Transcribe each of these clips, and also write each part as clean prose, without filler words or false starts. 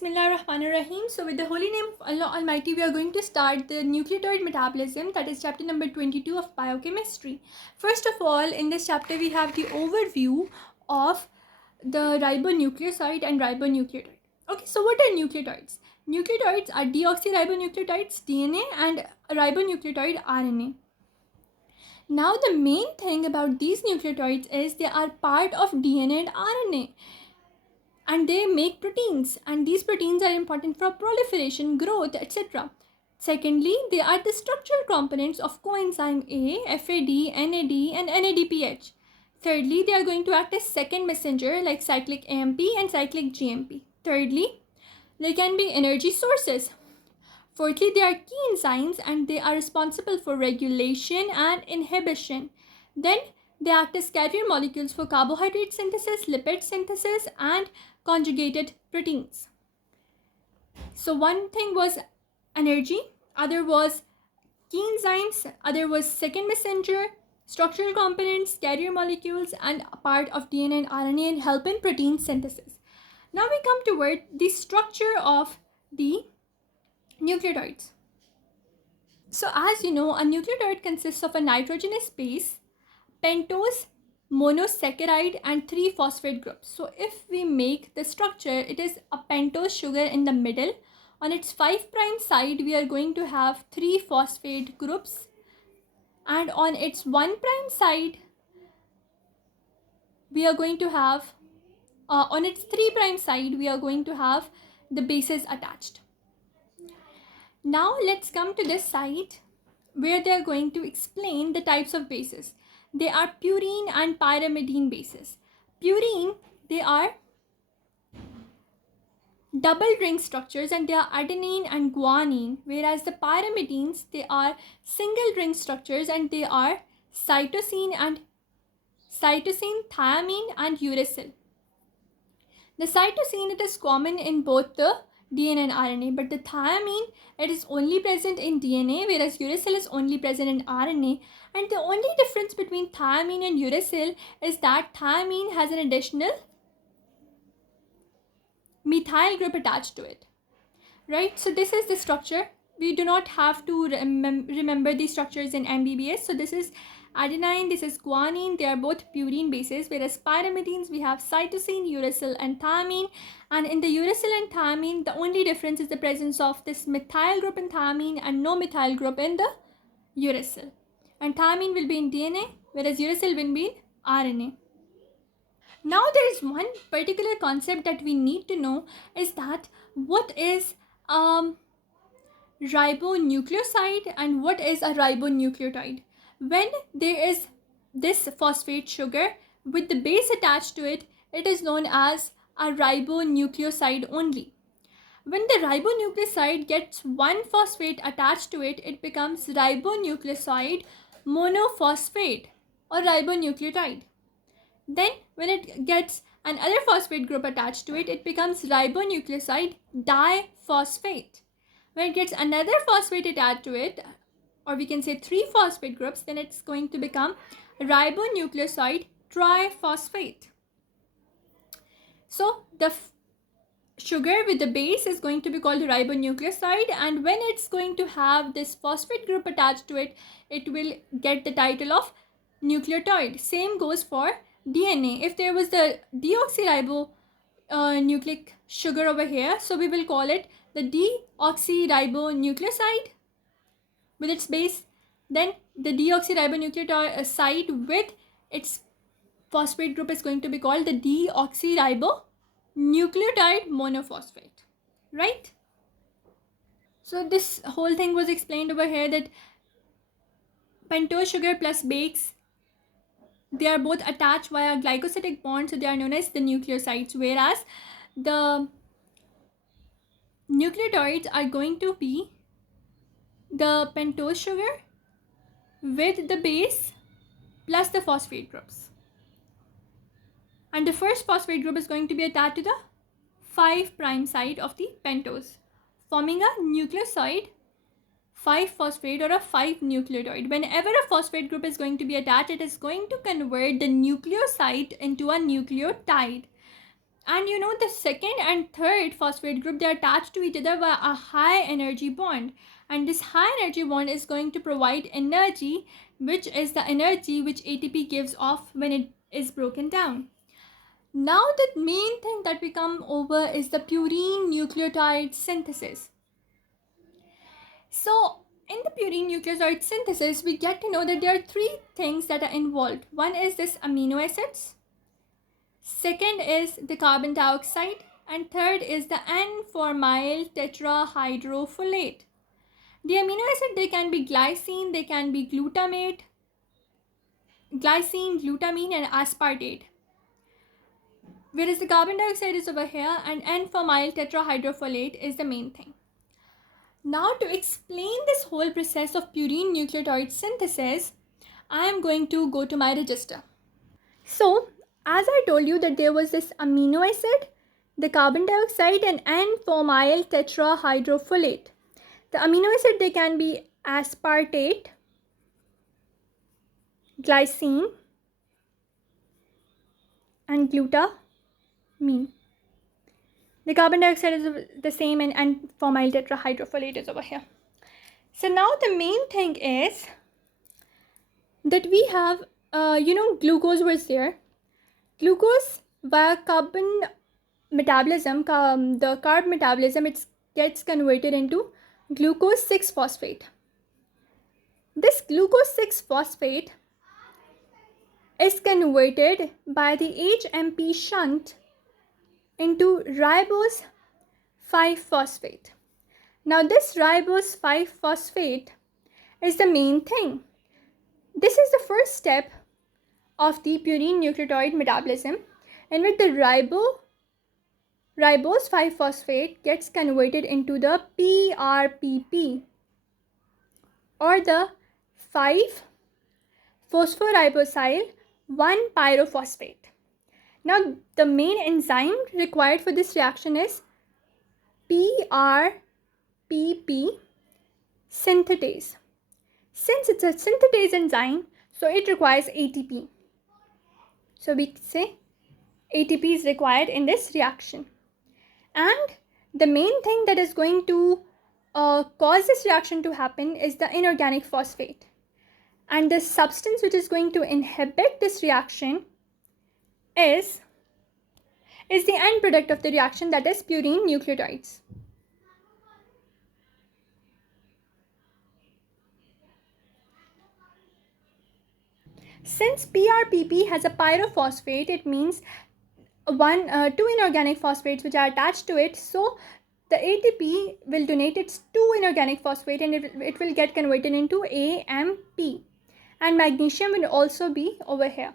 Bismillahirrahmanirrahim. So with the holy name of Allah Almighty, we are going to start the nucleotide metabolism, that is chapter number 22 of biochemistry. First of all, in this chapter we have the overview of the ribonucleoside and ribonucleotide. Okay, so what are nucleotides? Nucleotides are deoxyribonucleotides, DNA, and ribonucleotide, RNA. Now the main thing about these nucleotides is they are part of DNA and RNA. And they make proteins, and these proteins are important for proliferation, growth, etc. Secondly, they are the structural components of coenzyme A, FAD, NAD, and NADPH. Thirdly, they are going to act as second messenger like cyclic AMP and cyclic GMP. Thirdly, they can be energy sources. Fourthly, they are key enzymes and they are responsible for regulation and inhibition. Then they act as carrier molecules for carbohydrate synthesis, lipid synthesis, and conjugated proteins. So one thing was energy, other was key enzymes, other was second messenger, structural components, carrier molecules, and a part of DNA and RNA and help in protein synthesis. Now we come toward the structure of the nucleotides. So as you know, a nucleotide consists of a nitrogenous base, pentose, monosaccharide, and 3 phosphate groups. So if we make the structure, it is a pentose sugar in the middle. On its 5' side, we are going to have 3 phosphate groups, and on its 1' side, we are going to have on its 3' side, we are going to have the bases attached. Now let's come to this side where they are going to explain the types of bases. They are purine and pyrimidine bases. Purine, they are double ring structures and they are adenine and guanine, whereas the pyrimidines, they are single ring structures and they are cytosine, thiamine, and uracil. The cytosine, it is common in both the DNA and RNA, but the thiamine, it is only present in DNA, whereas uracil is only present in RNA. And the only difference between thiamine and uracil is that thiamine has an additional methyl group attached to it, right? So this is the structure. We do not have to remember these structures in MBBS. So this is adenine, this is guanine. They are both purine bases, whereas pyrimidines, we have cytosine, uracil, and thiamine. And in the uracil and thiamine, the only difference is the presence of this methyl group in thiamine and no methyl group in the uracil. And thiamine will be in DNA, whereas uracil will be in RNA. Now there is one particular concept that we need to know, is that what is ribonucleoside and what is a ribonucleotide. When there is this phosphate sugar with the base attached to it, it is known as a ribonucleoside only. When the ribonucleoside gets one phosphate attached to it, it becomes ribonucleoside monophosphate or ribonucleotide. Then when it gets another phosphate group attached to it, it becomes ribonucleoside diphosphate. When it gets another phosphate attached to it, or we can say 3 phosphate groups, then it's going to become ribonucleoside triphosphate. So the sugar with the base is going to be called ribonucleoside, and when it's going to have this phosphate group attached to it, it will get the title of nucleotide. Same goes for DNA. If there was the deoxyribonucleic sugar over here, so we will call it the deoxyribonucleoside with its base. Then the deoxyribonucleoside with its phosphate group is going to be called the deoxyribonucleotide monophosphate, right? So this whole thing was explained over here, that pentose sugar plus base, they are both attached via glycosidic bond, so they are known as the nucleosides, whereas the nucleotides are going to be the pentose sugar with the base plus the phosphate groups. And the first phosphate group is going to be attached to the 5' side of the pentose, forming a nucleoside 5-phosphate or a 5-nucleotide. Whenever a phosphate group is going to be attached, it is going to convert the nucleoside into a nucleotide. And the second and third phosphate group, they're attached to each other by a high energy bond. And this high energy bond is going to provide energy, which is the energy which ATP gives off when it is broken down. Now the main thing that we come over is the purine nucleotide synthesis. So in the purine nucleotide synthesis, we get to know that there are three things that are involved. One is this amino acids, second is the carbon dioxide, and third is the N-formyl tetrahydrofolate. The amino acid, they can be glycine, they can be glutamate, glycine, glutamine, and aspartate. Whereas the carbon dioxide is over here, and N-formyl tetrahydrofolate is the main thing. Now to explain this whole process of purine nucleotide synthesis, I am going to go to my register. So, as I told you that there was this amino acid, the carbon dioxide, and N-formyl tetrahydrofolate. The amino acid, they can be aspartate, glycine, and glutamine. The carbon dioxide is the same, and N-formyl tetrahydrofolate is over here. So now the main thing is that we have, glucose was there. Glucose via carbon metabolism, the carb metabolism, it gets converted into glucose 6-phosphate. This glucose 6-phosphate is converted by the HMP shunt into ribose 5-phosphate. Now this ribose 5-phosphate is the main thing. This is the first step of the purine nucleotide metabolism, in which the ribose 5-phosphate gets converted into the PRPP, or the 5-phosphoribosyl 1-pyrophosphate. Now the main enzyme required for this reaction is PRPP synthetase. Since it's a synthetase enzyme, so it requires ATP. So we say ATP is required in this reaction. And the main thing that is going to cause this reaction to happen is the inorganic phosphate. And the substance which is going to inhibit this reaction is the end product of the reaction, that is purine nucleotides. Since PRPP has a pyrophosphate, it means two inorganic phosphates which are attached to it. So the ATP will donate its two inorganic phosphate, and it will get converted into AMP. And magnesium will also be over here.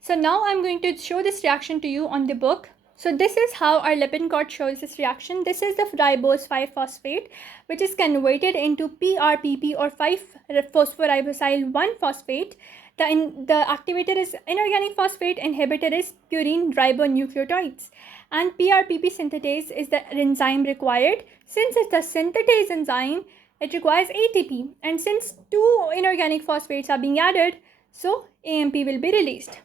So now I'm going to show this reaction to you on the book. So this is how our Lippincott shows this reaction. This is the ribose 5-phosphate, which is converted into PRPP, or 5-phosphoribosyl 1-phosphate. The activator is inorganic phosphate, inhibitor is purine ribonucleotides. And PRPP synthetase is the enzyme required. Since it's a synthetase enzyme, it requires ATP. And since two inorganic phosphates are being added, so AMP will be released.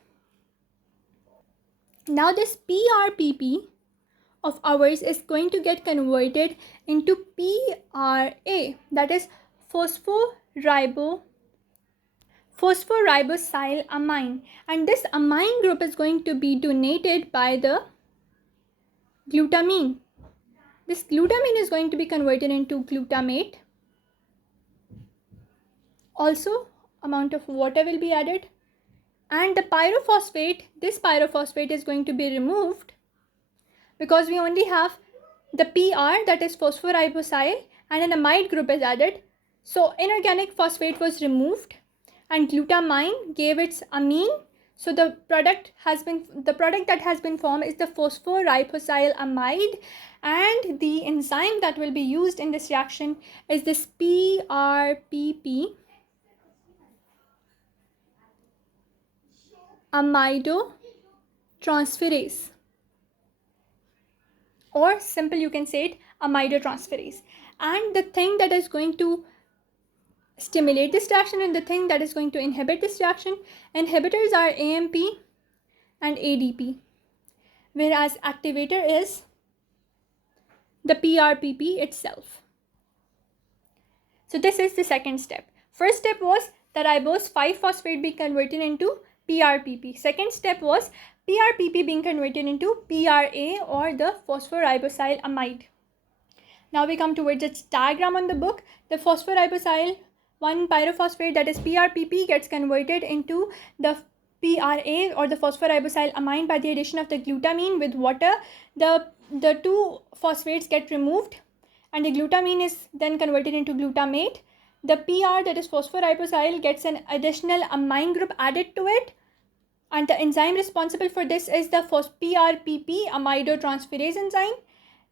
Now this PRPP of ours is going to get converted into PRA, that is phosphoribosyl amine, and this amine group is going to be donated by the glutamine. This glutamine is going to be converted into glutamate. Also, amount of water will be added. And the pyrophosphate, this pyrophosphate is going to be removed because we only have the PR, that is phosphoribosyl, and an amide group is added. So inorganic phosphate was removed and glutamine gave its amine. So the product that has been formed is the phosphoribosyl amide, and the enzyme that will be used in this reaction is this PRPP amidotransferase, or simple you can say it, amidotransferase. And the thing that is going to stimulate this reaction and the thing that is going to inhibit this reaction, inhibitors are AMP and ADP. whereas activator is the PRPP itself. So this is the second step. First step was the ribose 5-phosphate being converted into PRPP. Second step was PRPP being converted into PRA or the phosphoribosyl amide. Now we come towards its diagram on the book. The phosphoribosyl 1 pyrophosphate, that is PRPP, gets converted into the PRA or the phosphoribosyl amine by the addition of the glutamine with water. The two phosphates get removed and the glutamine is then converted into glutamate. The PR, that is phosphoribosyl, gets an additional amine group added to it, and the enzyme responsible for this is the PRPP amidotransferase enzyme.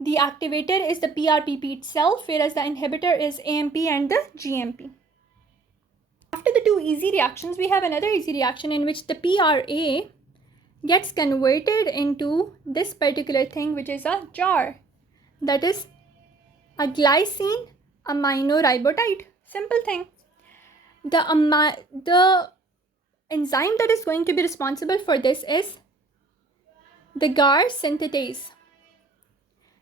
The activator is the PRPP itself, whereas the inhibitor is AMP and the GMP. After the two easy reactions, we have another easy reaction in which the PRA gets converted into this particular thing, which is a jar. That is a glycine aminoribotide. Simple thing. The enzyme that is going to be responsible for this is the GAR synthetase.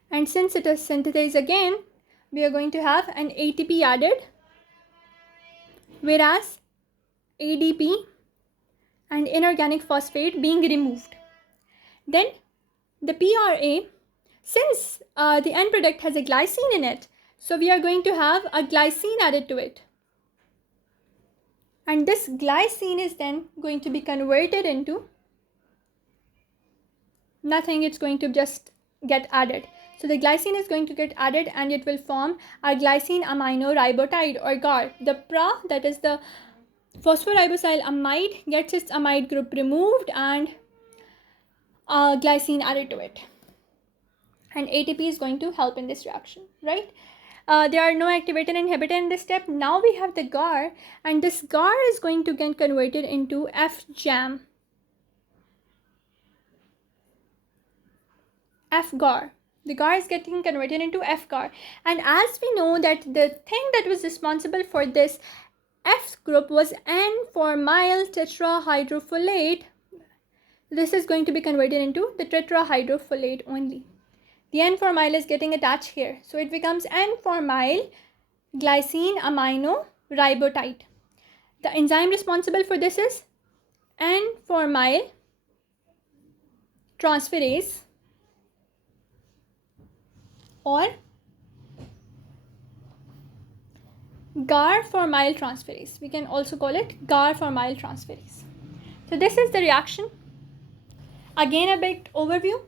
And since it is synthetase again, we are going to have an ATP added, whereas ADP and inorganic phosphate being removed. Then the PRA, since the end product has a glycine in it, so we are going to have a glycine added to it. And this glycine is then going to be converted into nothing, it's going to just get added. So the glycine is going to get added and it will form a glycine aminoribotide or GAR. The PRA, that is the phosphoribosyl amide, gets its amide group removed and glycine added to it. And ATP is going to help in this reaction, right? There are no activator and inhibitor in this step. Now we have the GAR, and this GAR is going to get converted into FGAM. FGAR. The GAR is getting converted into FGAR. And as we know that the thing that was responsible for this F group was N-formyl tetrahydrofolate. This is going to be converted into the tetrahydrofolate only. The N-formyl is getting attached here. So it becomes N-formyl glycine aminoribotide. The enzyme responsible for this is N-formyl transferase or GAR-formyl transferase. We can also call it GAR-formyl transferase. So this is the reaction. Again, a big overview.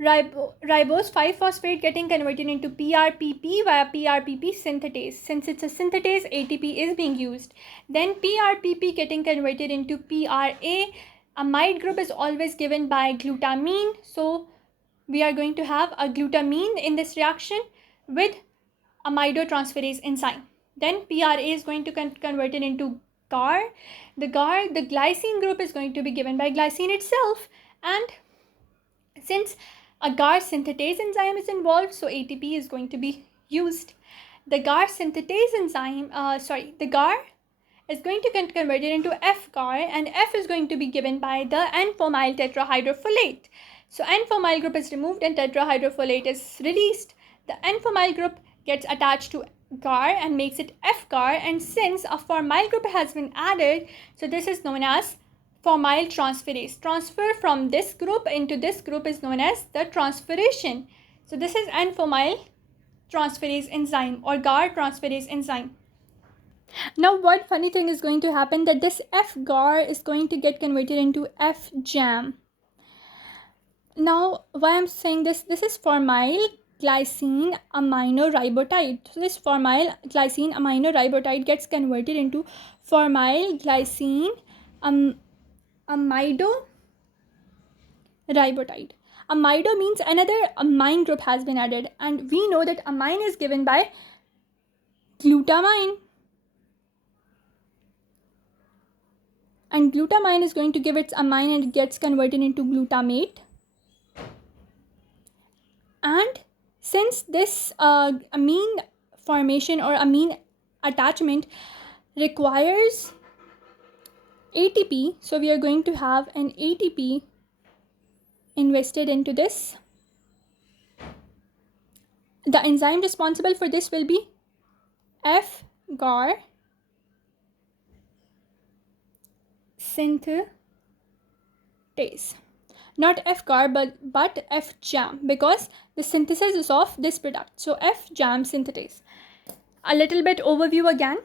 Ribose 5-phosphate getting converted into PRPP via PRPP synthetase. Since it's a synthetase, ATP is being used. Then PRPP getting converted into PRA. Amide group is always given by glutamine. So we are going to have a glutamine in this reaction with amidotransferase enzyme. Then PRA is going to convert it into GAR. The glycine group is going to be given by glycine itself. And since a GAR synthetase enzyme is involved, so ATP is going to be used. The GAR synthetase enzyme, the GAR is going to get converted into FGAR, and F is going to be given by the N-formyl tetrahydrofolate. So N-formyl group is removed and tetrahydrofolate is released. The N-formyl group gets attached to GAR and makes it FGAR, and since a formyl group has been added, so this is known as formyl transferase. Transfer from this group into this group is known as the transferation. So this is N-formyl transferase enzyme or GAR transferase enzyme. Now what funny thing is going to happen, that this FGAR is going to get converted into FGAM. Now why I'm saying this is formyl glycine aminoribotide. So this formyl glycine aminoribotide gets converted into formyl glycine amidoribotide. Amido means another amine group has been added, and we know that amine is given by glutamine, and glutamine is going to give its amine and it gets converted into glutamate. And since this amine formation or amine attachment requires ATP, so we are going to have an ATP invested into this. The enzyme responsible for this will be F-GAR synthetase. Not F-GAR but F-JAM, because the synthesis is of this product. So F-JAM synthetase. A little bit overview again.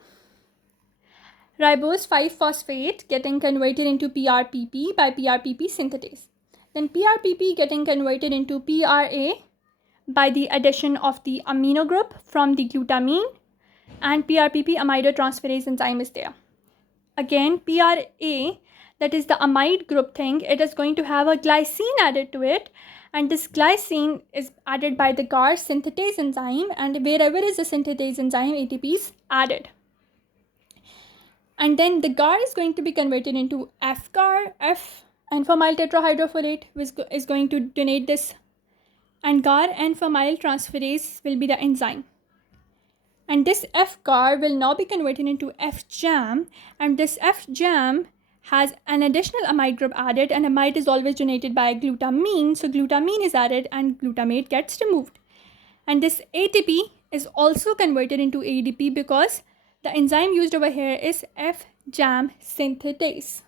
Ribose 5-phosphate getting converted into PRPP by PRPP synthetase. Then PRPP getting converted into PRA by the addition of the amino group from the glutamine, and PRPP amidotransferase enzyme is there. Again, PRA, that is the amide group thing, it is going to have a glycine added to it, and this glycine is added by the GAR synthetase enzyme, and wherever is the synthetase enzyme, ATP is added. And then the GAR is going to be converted into F-GAR, F-N-phenyl tetrahydrofolate is going to donate this, and GAR N-phenyl transferase will be the enzyme. And this F-GAR will now be converted into F-JAM, and this F-JAM has an additional amide group added, and amide is always donated by glutamine, so glutamine is added and glutamate gets removed. And this ATP is also converted into ADP because the enzyme used over here is F-JAM synthetase.